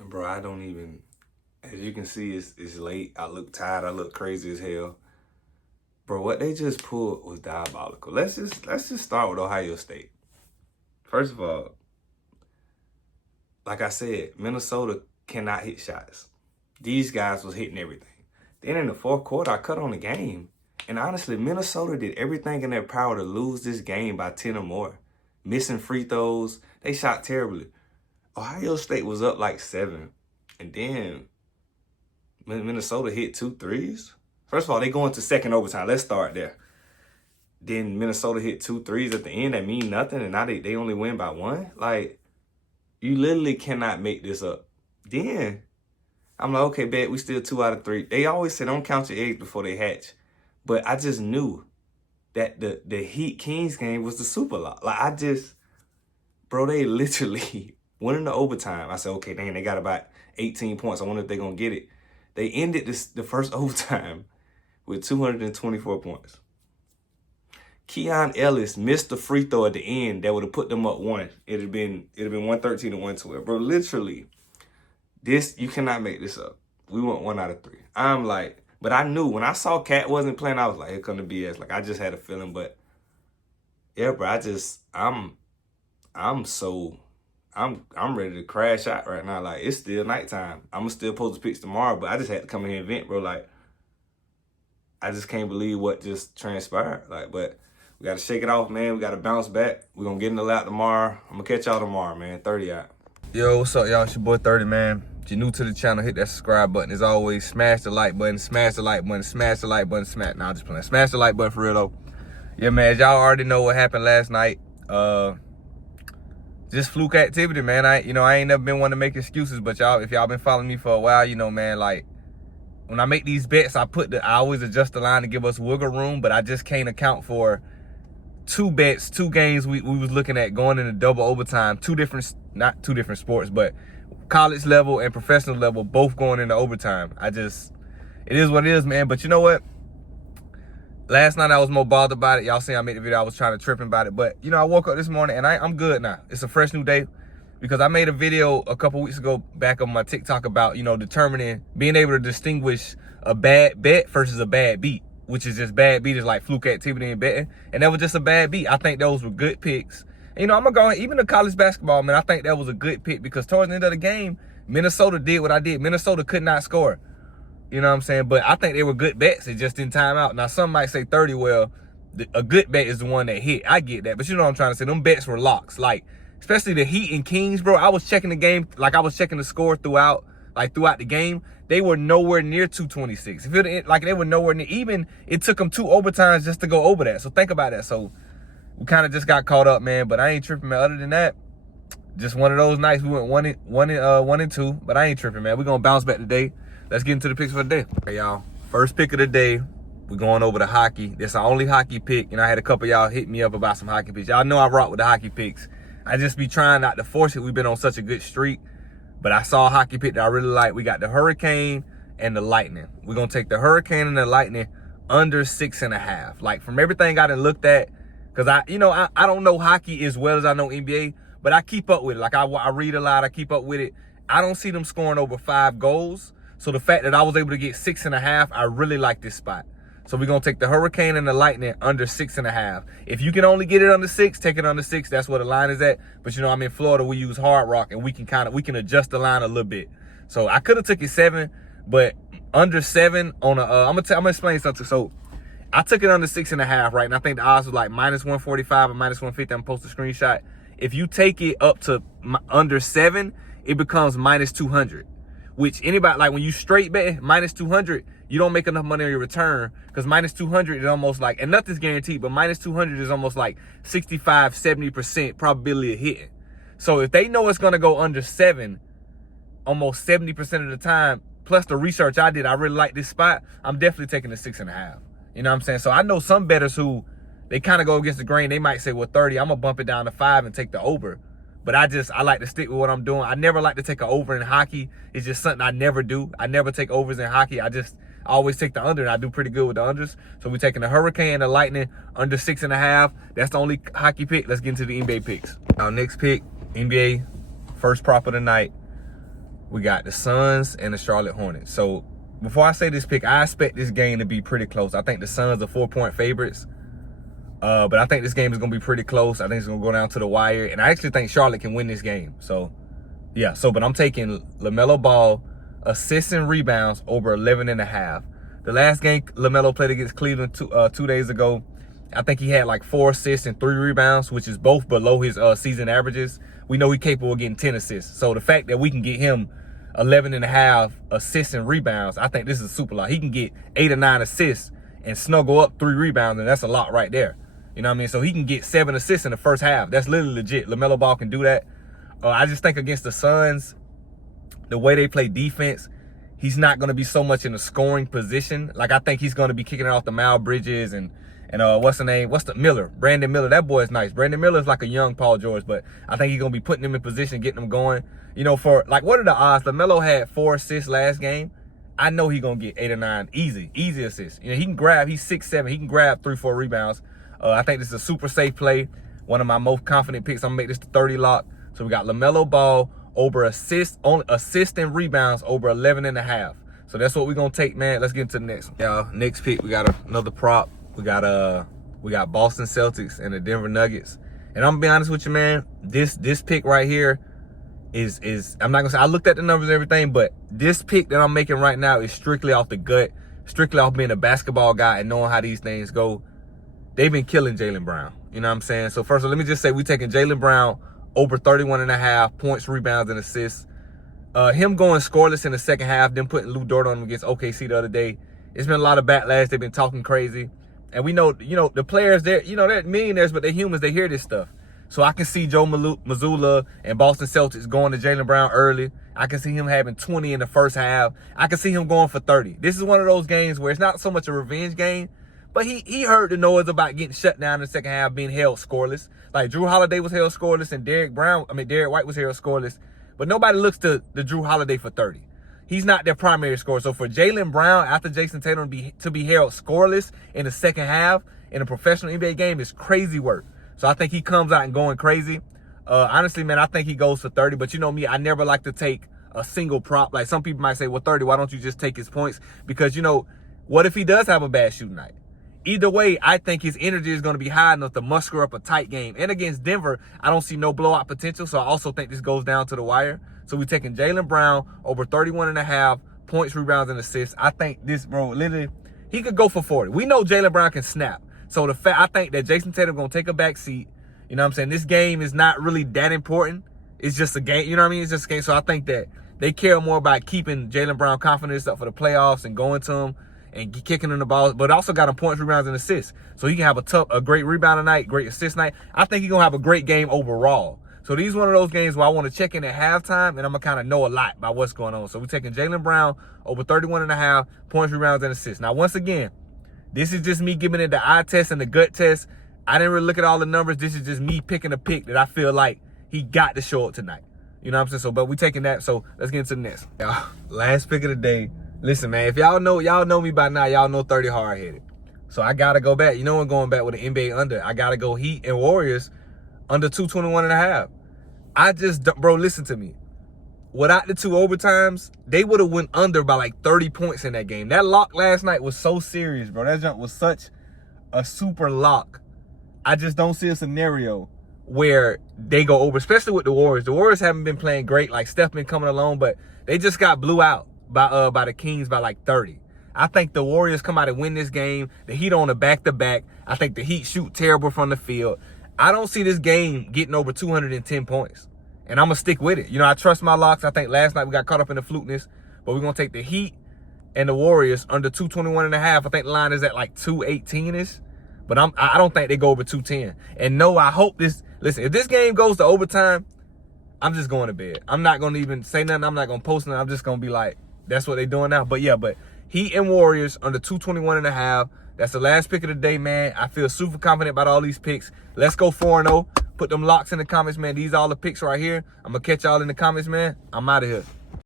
Bro, I don't even, as you can see, it's late. I look tired. I look crazy as hell. Bro, what they just pulled was diabolical. Let's just start with Ohio State. First of all, like I said, Minnesota cannot hit shots. These guys was hitting everything. Then in the fourth quarter, I cut on the game. And honestly, Minnesota did everything in their power to lose this game by 10 or more. Missing free throws. They shot terribly. Ohio State was up like 7. And then Minnesota hit 2 threes. First of all, they go into second overtime. Let's start there. Then Minnesota hit 2 threes at the end that mean nothing. And now they only win by 1. Like, you literally cannot make this up. Then I'm like, okay, bet we still 2 out of 3. They always say don't count your eggs before they hatch. But I just knew that the Heat Kings game was the super lock. Like, bro, they literally went into overtime. I said, okay, dang, they got about 18 points. I wonder if they're going to get it. They ended the first overtime with 224 points. Keon Ellis missed the free throw at the end that would have put them up 1. It'd have been 113 to 112. Bro, literally, you cannot make this up. We went 1 out of 3. I'm like, but I knew when I saw Cat wasn't playing, I was like, here come the BS. Like, I just had a feeling, but yeah, bro, I'm ready to crash out right now. Like, it's still nighttime. I'm still post picks tomorrow, but I just had to come in here and vent, bro. Like, I just can't believe what just transpired. Like, but we got to shake it off, man. We got to bounce back. We're going to get in the lap tomorrow. I'm going to catch y'all tomorrow, man. 30 out. Yo, what's up, y'all? It's your boy 30, man. If you're new to the channel, hit that subscribe button. As always, smash the like button, smash the like button, smash the like button, smash. Nah, I'm just playing. Smash the like button for real, though. Yeah, man, as y'all already know what happened last night. Just fluke activity, man. I ain't never been one to make excuses, but if y'all been following me for a while, man, like, when I make these bets, I always adjust the line to give us wiggle room, but I just can't account for 2 bets, 2 games we was looking at going into double overtime, not two different sports, but college level and professional level, both going into overtime. It is what it is, man. But you know what? Last night I was more bothered about it. Y'all see I made the video, I was trying to tripping about it. But, I woke up this morning and I'm good now. It's a fresh new day because I made a video a couple weeks ago back on my TikTok about, being able to distinguish a bad bet versus a bad beat, which is just bad beat is like fluke activity and betting. And that was just a bad beat. I think those were good picks. And, I'm going to go, even the college basketball, man, I think that was a good pick because towards the end of the game, Minnesota did what I did. Minnesota could not score. You know what I'm saying? But I think they were good bets. It just didn't time out. Now, some might say 30, well, a good bet is the one that hit. I get that. But you know what I'm trying to say? Them bets were locks. Like, especially the Heat and Kings, bro. I was checking the game. Like, I was checking the score throughout the game. They were nowhere near 226. They were nowhere near. Even it took them 2 overtimes just to go over that. So think about that. So we kind of just got caught up, man. But I ain't tripping, man. Other than that, just one of those nights. We went 1 and 2. But I ain't tripping, man. We're going to bounce back today. Let's get into the picks for the day. Okay, y'all. First pick of the day. We're going over the hockey. That's our only hockey pick. I had a couple of y'all hit me up about some hockey picks. Y'all know I rock with the hockey picks. I just be trying not to force it. We've been on such a good streak. But I saw a hockey pick that I really like. We got the Hurricane and the Lightning. We're going to take the Hurricane and the Lightning under 6.5. Like, from everything I done looked at, because I don't know hockey as well as I know NBA, but I keep up with it. Like, I read a lot. I keep up with it. I don't see them scoring over 5 goals. So the fact that I was able to get 6.5, I really like this spot. So we're going to take the Hurricane and the Lightning under 6.5. If you can only get it under 6, take it under 6. That's where the line is at. But, I'm in Florida. We use Hard Rock, and we can adjust the line a little bit. So I could have took it 7, but under 7 on I'm gonna explain something. So I took it under 6.5, right? And I think the odds was like minus 145 or minus 150. I'm gonna post a screenshot. If you take it up to under 7, it becomes minus 200. Which anybody, like when you straight bet minus 200, you don't make enough money on your return because minus 200 is almost like, and nothing's guaranteed, but minus 200 is almost like 65, 70% probability of hitting. So if they know it's going to go under 7, almost 70% of the time, plus the research I did, I really like this spot, I'm definitely taking the 6.5. You know what I'm saying? So I know some bettors who, they kind of go against the grain. They might say, well, 30, I'm going to bump it down to 5 and take the over. But I like to stick with what I'm doing. I never like to take an over in hockey. It's just something I never do. I never take overs in hockey. I always take the under, and I do pretty good with the unders. So we're taking the Hurricane and the Lightning under 6.5. That's the only hockey pick. Let's get into the NBA picks. Our next pick, NBA, first prop of the night. We got the Suns and the Charlotte Hornets. So before I say this pick, I expect this game to be pretty close. I think the Suns are 4-point favorites. But I think this game is going to be pretty close. I think it's going to go down to the wire. And I actually think Charlotte can win this game. So, yeah. But I'm taking Lamelo Ball, assists and rebounds over 11.5. The last game Lamelo played against Cleveland 2 days ago, I think he had like 4 assists and 3 rebounds, which is both below his season averages. We know he's capable of getting 10 assists. So the fact that we can get him 11.5 assists and rebounds, I think this is super lot. He can get 8 or 9 assists and snuggle up 3 rebounds, and that's a lot right there. You know what I mean? So he can get 7 assists in the first half. That's literally legit. LaMelo Ball can do that. I just think against the Suns, the way they play defense, he's not going to be so much in a scoring position. Like, I think he's going to be kicking it off the Miles Bridges and what's the name? Miller. Brandon Miller. That boy is nice. Brandon Miller is like a young Paul George, but I think he's going to be putting him in position, getting him going. You know, for, like, what are the odds? LaMelo had 4 assists last game. I know he's going to get 8 or 9 easy assists. You know, he can grab, he's 6'7". He can grab 3-4 rebounds. I think this is a super safe play. One of my most confident picks. I'm going to make this the 30 lock. So we got LaMelo Ball over assist and rebounds over 11.5. So that's what we're going to take, man. Let's get into the next one. Y'all, next pick, we got another prop. We got Boston Celtics and the Denver Nuggets. And I'm going to be honest with you, man. This pick right here is I'm not going to say I looked at the numbers and everything, but this pick that I'm making right now is strictly off the gut, strictly off being a basketball guy and knowing how these things go. They've been killing Jaylen Brown. You know what I'm saying? So first of all, let me just say we're taking Jaylen Brown over 31.5 points, rebounds, and assists. Him going scoreless in the second half, then putting Lou Dort on him against OKC the other day. It's been a lot of backlash. They've been talking crazy. And we know, you know, the players, they're millionaires, but they're humans. They hear this stuff. So I can see Joe Mazzulla and Boston Celtics going to Jaylen Brown early. I can see him having 20 in the first half. I can see him going for 30. This is one of those games where it's not so much a revenge game, but he heard the noise about getting shut down in the second half, being held scoreless. Like Drew Holiday was held scoreless and Derek White was held scoreless. But nobody looks to the Drew Holiday for 30. He's not their primary scorer. So for Jaylen Brown, after Jason Tatum to be held scoreless in the second half in a professional NBA game is crazy work. So I think he comes out and going crazy. Honestly, man, I think he goes for 30. But you know me, I never like to take a single prop. Like some people might say, well, 30, why don't you just take his points? Because, you know, what if he does have a bad shooting night? Either way, I think his energy is going to be high enough to muster up a tight game. And against Denver, I don't see no blowout potential. So I also think this goes down to the wire. So we're taking Jaylen Brown over 31.5 points, rebounds, and assists. I think this, bro, literally, he could go for 40. We know Jaylen Brown can snap. So I think that Jason Tatum going to take a back seat. You know what I'm saying? This game is not really that important. It's just a game. You know what I mean? It's just a game. So I think that they care more about keeping Jaylen Brown confidence up for the playoffs and going to him and kicking in the ball, but also got him points, rebounds, and assists. So he can have a great rebound night, great assist night. I think he's going to have a great game overall. So these one of those games where I want to check in at halftime, and I'm going to kind of know a lot about what's going on. So we're taking Jaylen Brown over 31.5 points, rebounds, and assists. Now, once again, this is just me giving it the eye test and the gut test. I didn't really look at all the numbers. This is just me picking a pick that I feel like he got to show up tonight. You know what I'm saying? So, but we taking that. So let's get into the next. Last pick of the day. Listen, man, if y'all know me by now, y'all know 30 hard-headed. So I got to go back. You know I'm going back with an NBA under. I got to go Heat and Warriors under 221.5. Bro, listen to me. Without the 2 overtimes, they would have went under by like 30 points in that game. That lock last night was so serious, bro. That jump was such a super lock. I just don't see a scenario where they go over, especially with the Warriors. The Warriors haven't been playing great. Like, Steph been coming along, but they just got blew out by the Kings by like 30. I think the Warriors come out and win this game. The Heat on a back-to-back. I think the Heat shoot terrible from the field. I don't see this game getting over 210 points. And I'm going to stick with it. You know, I trust my locks. I think last night we got caught up in the flukeness. But we're going to take the Heat and the Warriors under 221.5. I think the line is at like 218-ish. But I don't think they go over 210. And no, I hope this... Listen, if this game goes to overtime, I'm just going to bed. I'm not going to even say nothing. I'm not going to post nothing. I'm just going to be like, that's what they're doing now. But yeah, but Heat and Warriors under 221.5. That's the last pick of the day, man. I feel super confident about all these picks. Let's go 4-0. Put them locks in the comments, man. These are all the picks right here. I'm going to catch y'all in the comments, man. I'm out of here.